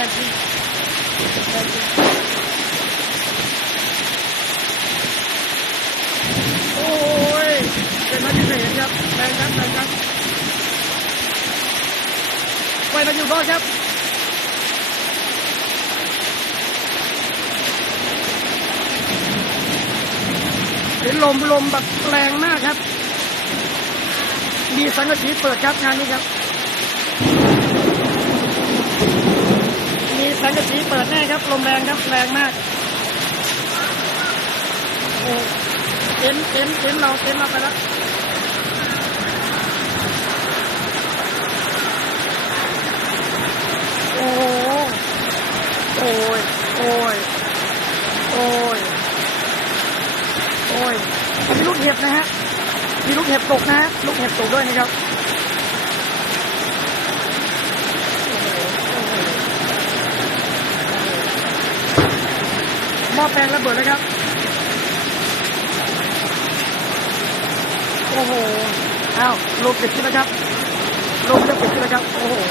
โอ้ย เป็นมากพิเศษครับแรงครับแรงครับไปมาอยู่รอครับเห็นลมลมแบบแรงมากครับ มีสังกะสีเปิดครับงานนี้ครับ มีสังกะสีเปิดแน่ครับลมแรงครับแรงมากโอ้เต็นเต็นเต็นเราเต็นเราไปแล้วโอ้โหโอ้ยโอ้ยโอ้ยโอ้ยมีลูกเห็บนะฮะมีลูกเห็บตกนะฮะลูกเห็บตกด้วยนะครับ ม้อแปลงระเบิดนะครับ โอ้โหอ้าวลมเกิดขึ้นนะครับลมจะเกิดขึ้นนะครับ โอ้โห